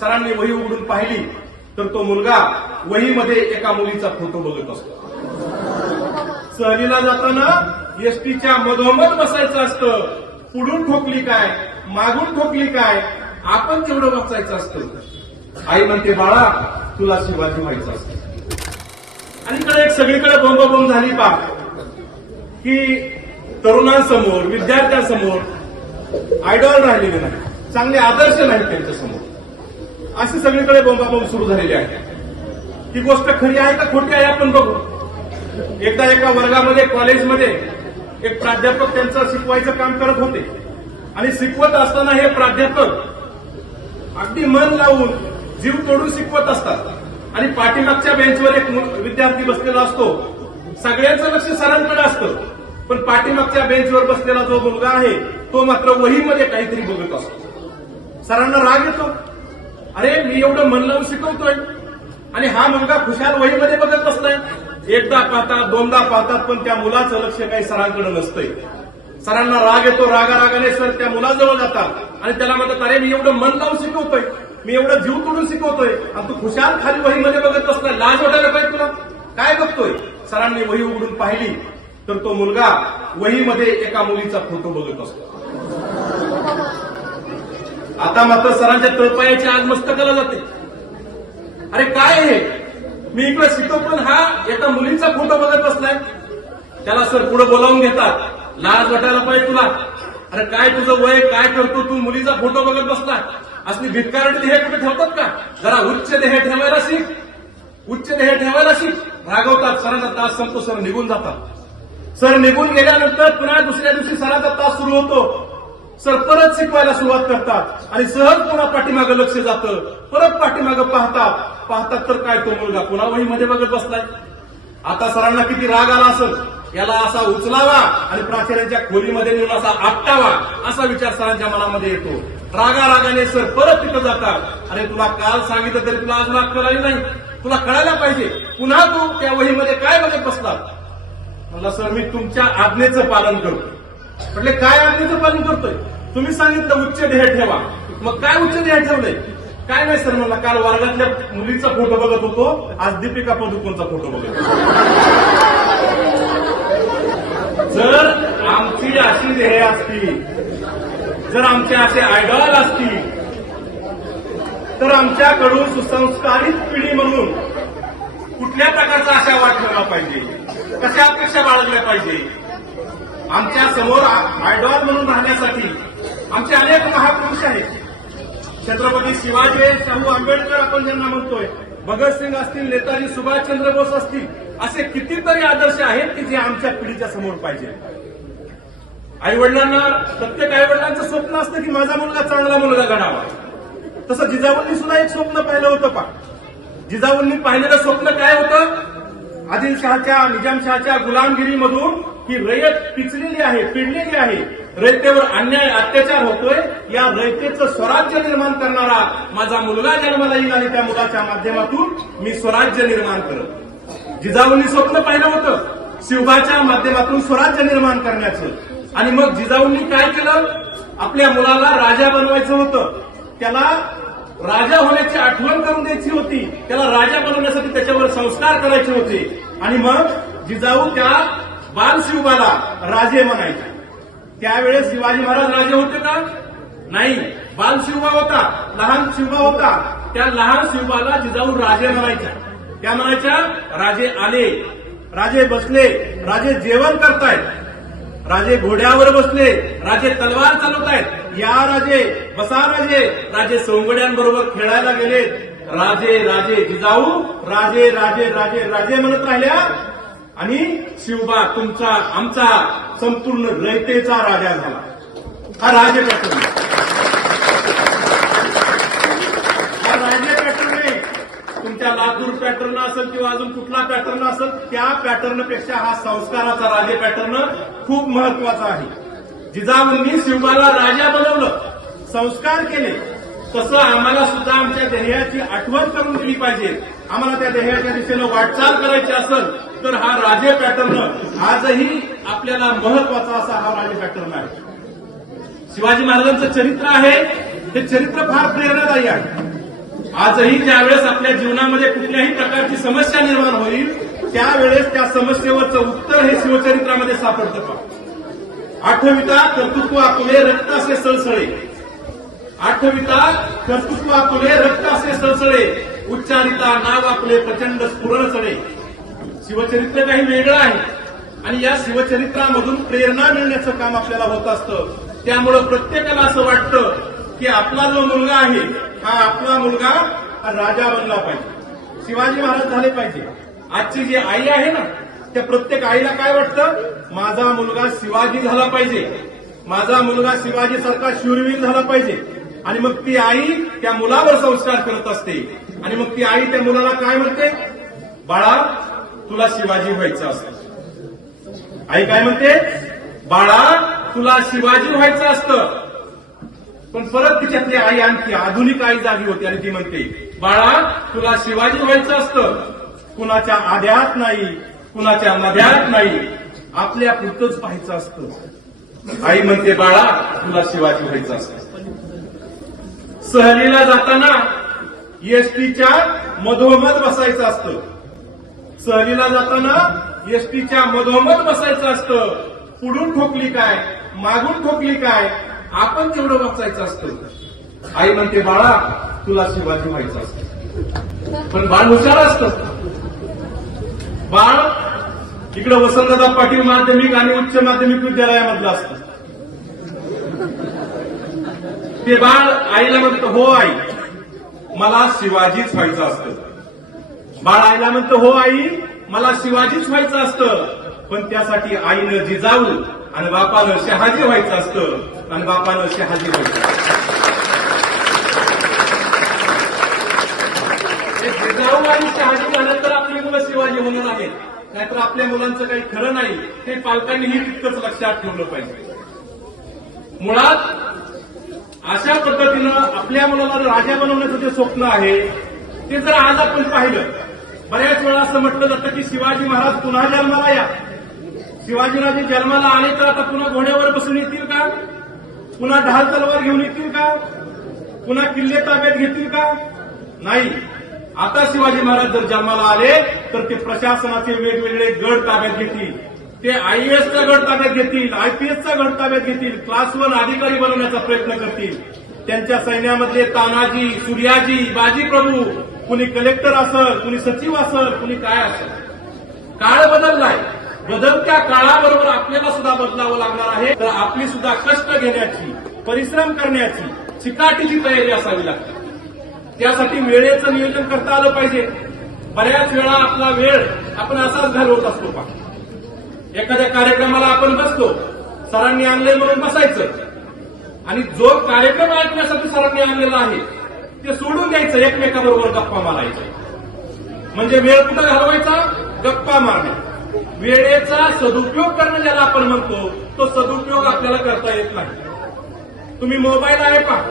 सरांनी वही उघडून पाहिली तर तो मुलगा वहीमध्ये एका मुलीचा फोटो बघत असतो. सहलीला जाताना एसटीच्या मधोमध बसायचं असतं. पुढून ठोकली काय, मागून ठोकली काय, आपण तेवढं वाचायचं असतं. आई म्हणते, बाळा तुला शिवाजी व्हायचं असतं. आणि इकडे एक सगळीकडे बोंबाबोंब झाली पा की तरुणांसमोर, विद्यार्थ्यांसमोर आयडॉल राहिलेले नाही, चांगले आदर्श नाहीत त्यांच्यासमोर. अशी सगळीकडे बोंबाबोंब सुरू झालेली आहे. ही गोष्ट खरी आहे का खोटी आहे आपण बघू. एकदा एका वर्गामध्ये, कॉलेजमध्ये एक प्राध्यापक त्यांचं शिकवायचं काम करत होते आणि शिकवत असताना हे प्राध्यापक अगदी मन लावून, जीव तोडून शिकवत असतात आणि पाठीमागच्या बेंचवर एक विद्यार्थी बसलेला असतो. सगळ्यांचं लक्ष सरांकडे असतं, पण पाठीमागच्या बेंचवर बसलेला जो मुलगा आहे तो मात्र वहीमध्ये काहीतरी बघत असतो. सरांना राग येतो, अरे मी एवढं मन लावून शिकवतोय आणि हा मुलगा खुशाल वहीमध्ये बघत बसलाय. एकदा पाहतात, दोनदा पाहतात, पण त्या मुलाचं लक्ष काही सरांकडे नसतंय. सरांना राग येतो. रागारागाने सर त्या मुलाजवळ जातात आणि त्याला म्हणतात, अरे मी एवढं मन लावून शिकवतोय, मी एवढं जीव तोडून शिकवतोय आणि तू खुशाल खाली वहीमध्ये बघत बसलाय, लाज वाटायला पाहिजे तुला, काय बघतोय. सरांनी वही उघडून पाहिली तर तो मुलगा वहीमध्ये एका मुलीचा फोटो बघत असतो. आता मात्र सरांच्या तळपायाची आग मस्तकाला जाते. अरे काय आहे, मी इकडे शिकतो पण हा एका मुलीचा फोटो बघत बसलाय. त्याला सर पुढे बोलावून घेतात, लाज वाटायला पाहिजे तुला, अरे काय तुझं वय, काय करतो तू, मुलीचा फोटो बघत बसलाय. असली भिक्कारडी देह कुठे ठेवतात का, जरा उच्च देह ठेवायला शिक, उच्च देह ठेवायला शिक. रागवतात. सरांचा तास संपतो, सर निघून जातात. सर निघून गेल्यानंतर पुन्हा दुसऱ्या दिवशी सरांचा तास सुरू होतो. सर परत शिकवायला सुरुवात करतात आणि सहज पुन्हा पाठीमागं लक्ष जातं. परत पाठीमागं पाहतात तर काय तो मुलगा पुन्हा वहीमध्ये बघत बसलाय. आता सरांना किती राग आला असेल, याला असा उचलावा आणि प्राचार्यांच्या खोलीमध्ये नेऊन असा आपटावा असा विचार सरांच्या मनामध्ये येतो. रागारागाने सर परत तिथं जातात. अरे तुला काल सांगितलं तरी तुला आज राग कळाली नाही, तुला कळायला पाहिजे, पुन्हा तू त्या वहीमध्ये काय बघत बसला. मला सर मी तुमच्या आज्ञेचं पालन करतो. म्हटले काय आज्ञेचं पालन करतोय, तुम्ही सांगितलं उच्च ध्येय ठेवा, मग काय उच्च ध्येय ठेवलंय. काय नाही सर, मला काल वर्गातल्या मुलीचा फोटो बघत होतो, आज दीपिका पदुकोणचा फोटो बघत होतो. जर आमची अशी ध्येय असती, जर आमचे असे आयडॉल असतील तर आमच्याकडून सुसंस्कारित पिढी म्हणून कुठल्या प्रकारचा आशावाद ठेवला पाहिजे, कशा अपेक्षा बाळगल्या पाहिजे. आमच्या समोर आयडॉल म्हणून राहण्यासाठी आमचे अनेक महापुरुष आहेत. छत्रपती शिवाजी, शाहू आंबेडकर आपण ज्यांना म्हणतोय, भगतसिंग असतील, नेताजी सुभाषचंद्र बोस असतील, असे कितीतरी आदर्श आहेत की जे आमच्या पिढीच्या समोर पाहिजे. आईवडिलांना, प्रत्येक आईवडिलांचं स्वप्न असतं की माझा मुलगा चांगला मुलगा घडावा. तसं जिजाऊंनी सुद्धा एक स्वप्न पाहिलं होतं पा. जिजाऊंनी पाहिलेलं स्वप्न काय होतं, आदिलशहाच्या, निजामशहाच्या गुलामगिरीमधून ही रयत पिचलेली आहे, पिडलेली आहे, रयतेवर अन्याय अत्याचार होतोय, या रयतेचं स्वराज्य निर्माण करणारा माझा मुलगा जन्माला येईल आणि त्या मुलाच्या माध्यमातून मी स्वराज्य निर्माण करत. जिजाऊंनी स्वप्न पाहिलं होतं शिवबाच्या माध्यमातून स्वराज्य निर्माण करण्याचं. आणि मग जिजाऊंनी काय केलं, आपल्या मुलाला राजा बनवायचं होतं, त्याला राजा होण्याची आठवण करून द्यायची होती, त्याला राजा बनवण्यासाठी त्याच्यावर संस्कार करायचे होते. आणि मग जिजाऊ त्या बाल शिवबाला राजे म्हणायचे. त्यावेळेस शिवाजी महाराज राजे होते का, नाही, बाल शिवबा होता, लहान शिवबा होता. त्या लहान शिवबाला जिजाऊ राजे म्हणायच्या. त्या म्हणायच्या, राजे आले, राजे बसले, राजे जेवण करतायत, राजे घोड्यावर बसले, राजे तलवार चालवतायत, या राजे, बसा राजे, राजे सोंगड्यांबरोबर खेळायला गेले. राजे राजे जिजाऊ राजे राजे राजे राजे म्हणत राहिल्या आणि शिवबा तुमचा, आमचा संपूर्ण रयतेचा राजा झाला. हा राजे पॅटर्न, हा राजे पॅटर्न आहे. तुमच्या लातूर पॅटर्न असेल किंवा अजून कुठला पॅटर्न असेल, त्या पॅटर्नपेक्षा हा संस्काराचा राजे पॅटर्न खूप महत्वाचा आहे. जिजाऊंनी शिवबाला राजा बनवलं, संस्कार केले, तसं आम्हाला सुद्धा आमच्या ध्येयाची आठवण करून दिली पाहिजे. आम्हाला त्या ध्येयाच्या दिशेनं वाटचाल करायची असेल तर हा राजे पॅटर्न आजही आपल्याला महत्वाचा असा हा राजे पॅटर्न आहे. शिवाजी महाराजांचं चरित्र आहे, हे चरित्र फार प्रेरणादायी आहे. आजही ज्यावेळेस आपल्या जीवनामध्ये कुठल्याही प्रकारची समस्या निर्माण होईल त्यावेळेस त्या समस्येवरचं उत्तर हे शिवचरित्रामध्ये सापडतं पहा. आठविता कर्तृत्व आपुले रक्त असे सळसळे, आठविता कर्तृत्व आपुले रक्त असे सळसळे, उच्चारिता नाव आपले प्रचंड स्फुरण चढे. शिवचरित्र काही वेगळं आहे आणि या शिवचरित्रामधून प्रेरणा मिळण्याचं काम आपल्याला होत असतं. त्यामुळं प्रत्येकाला असं वाटतं की आपला जो मुलगा आहे हा आपला मुलगा राजा बनला पाहिजे, शिवाजी महाराज झाले पाहिजे. आजची जी आई आहे ना त्या प्रत्येक आईला काय वाटतं, माझा मुलगा शिवाजी झाला पाहिजे, माझा मुलगा शिवाजी सारखा शूरवीर झाला पाहिजे. आणि मग ती आई त्या मुलावर संस्कार करत असते आणि मग ती आई त्या मुलाला काय म्हणते, बाळा तुला शिवाजी व्हायचं असतं. आई काय म्हणते, बाळा तुला शिवाजी व्हायचं असतं. पण परत तिच्यातली आई आणखी आधुनिक आई जागी होती आणि ती म्हणते, बाळा तुला शिवाजी व्हायचं असतं, कुणाच्या आध्यात नाही, कुणाच्या मध्यात नाही, आपल्या पुरतच पाहायचं असतं. आई म्हणते, बाळा तुला शिवाजी व्हायचं असतं. सहलीला जाताना एसटीच्या मधोमध बसायचं असतं, सहलीला जाताना एसटीच्या मधोमध बसायचं असतं. पुढून ठोकली काय, मागून ठोकली काय, आपण तेवढं वाचायचं असतं. आई म्हणते, बाळा तुला शिवाजी व्हायचं असतं. पण बाळ हुशार असतं. बाळ इकडं वसंतदादा पाटील माध्यमिक आणि उच्च माध्यमिक विद्यालयामधलं असतं. ते बाळ आईला म्हणतं, हो आई मला शिवाजीच व्हायचं असतं. बाळ आईला म्हणतं, हो आई मला शिवाजीच व्हायचं असतं. पण त्यासाठी आईनं जिजाऊ आणि बापानं शहाजी व्हायचं असतं आणि बापानं शहाजी व्हायचं असतं. जिजाऊ आणि शहाजी झाल्यानंतर आपली मुलं शिवाजी होणार आहेत, नाहीतर आपल्या मुलांचं काही खरं नाही. हे पालकांनीही तितकंच लक्षात ठेवलं पाहिजे. मुळात अशा पद्धतीनं आपल्या मुलाला राजा बनवण्याचं जे स्वप्न आहे ते जर आज आपण पाहिलं, बऱ्याच वेळा असं म्हटलं जातं की शिवाजी महाराज पुन्हा जन्माला या. शिवाजीराजे जन्माला आले तर आता पुन्हा घोड्यावर बसून येतील का, पुन्हा ढाल तलवार घेऊन येतील का, पुन्हा किल्ले ताब्यात घेतील का, नाही. आता शिवाजी महाराज जर जन्माला आले तर ते प्रशासनाचे वेगवेगळे गड ताब्यात घेतील, ते आयएएसचा गड ताब्यात घेतील, आयपीएसचा गड ताब्यात घेतील, क्लास 1 अधिकारी बनवण्याचा प्रयत्न करतील. त्यांच्या सैन्यामधले तानाजी, सूर्याजी, बाजीप्रभू, कुणी कलेक्टर असेल, कुणी सचिव असेल, कुणी काय असेल. काळ बदललाय, बदलत्या काळाबरोबर आपल्याला सुद्धा बदलावं लागणार आहे. तर आपली सुद्धा कष्ट घेण्याची, परिश्रम करण्याची, चिकाटीची तयारी असावी लागते. त्यासाठी वेळेचं नियोजन करता आलं पाहिजे. बऱ्याच वेळा आपला वेळ आपण असाच घालवत असतो पहा. एखाद्या कार्यक्रमाला आपण बसतो, सरांनी आणले म्हणून बसायचं आणि जो कार्यक्रम ऐकण्यासाठी सरांनी आणलेला आहे ते सोडून द्यायचं, एकमेकाबरोबर गप्पा मारायच्या. म्हणजे वेळ कुठं घालवायचा, गप्पा मारणे. वेळेचा सदुपयोग करणं ज्याला आपण म्हणतो तो सदुपयोग आपल्याला करता येत नाही. तुम्ही मोबाईल आहे पहा,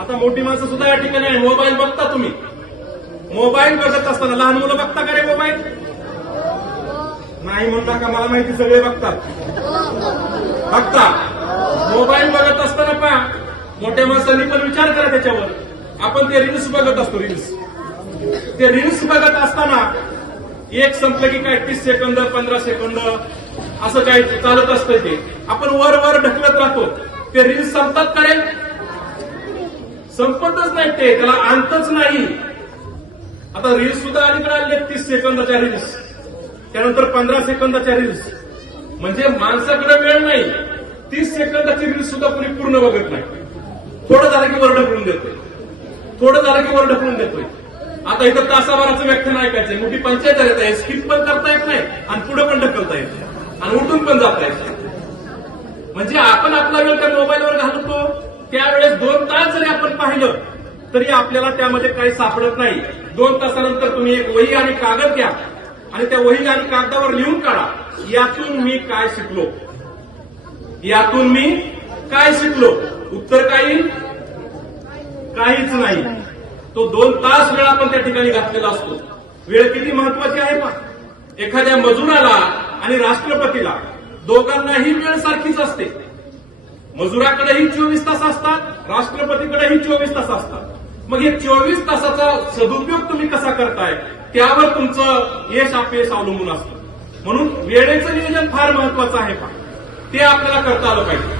आता मोठी माणसं सुद्धा या ठिकाणी आहे, मोबाईल बघता तुम्ही. मोबाईल बघत असताना लहान मुलं बघता का रे मोबाईल? नाही म्हणता का, मला माहिती सगळे बघतात. बघता मोबाईल बघत असताना पहा, मोठ्या माणसांनी पण विचार करा त्याच्यावर. आपण ते रील्स बघत असतो, रील्स. ते रील्स बघत असताना एक संपलं की काय 30 सेकंद 15 सेकंद असं काय चालत असतं. ते आपण वर वर ढकलत राहतो. ते रील्स संपतात का रे? संपतच नाही, ते त्याला अंतच नाही. आता रील्स सुद्धा अलीकडे आले 30 सेकंदाच्या रील्स, त्यानंतर 15 सेकंदाच्या रील्स. म्हणजे माणसाकडे वेळ नाही. 30 सेकंदाची रील्स सुद्धा कुणी पूर्ण बघत नाही. थोडं झालं की वर ढकलून देतोय, थोडं झालं की वर ढकलून देतोय. आता इथं तासाभराचं व्याख्यान ऐकायचंय, मोठी पंचायत येत आहे, स्किप पण करता येत नाही आणि पुढे पण ढकलता येत नाही आणि उठून पण जाता येत नाही. म्हणजे आपण आपला वेळ त्या मोबाईलवर घालतो. त्यावेळेस 2 तास जरी आपण पाहिलं तरी आपल्याला त्यामध्ये काही सापडत नाही. 2 तासानंतर तुम्ही एक वही आणि कागद घ्या आणि त्या वही आणि कागदावर लिहून काढा, यातून मी काय शिकलो, यातून मी काय शिकलो. उत्तर काही काहीच नाही. तो 2 तास वेळ आपण त्या ठिकाणी घातलेला असतो. वेळ किती महत्वाची आहे पहा. एखाद्या मजुराला आणि राष्ट्रपतीला दोघांनाही वेळ सारखीच असते. मजुराकडेही 24 तास असतात, राष्ट्रपतीकडेही 24 तास असतात. मग हे 24 तासाचा सदुपयोग तुम्ही कसा करताय त्यावर तुमचं यश अपयश अवलंबून असतं. म्हणून वेळेचं नियोजन फार महत्वाचं आहे. ते आपल्याला करता आलं पाहिजे.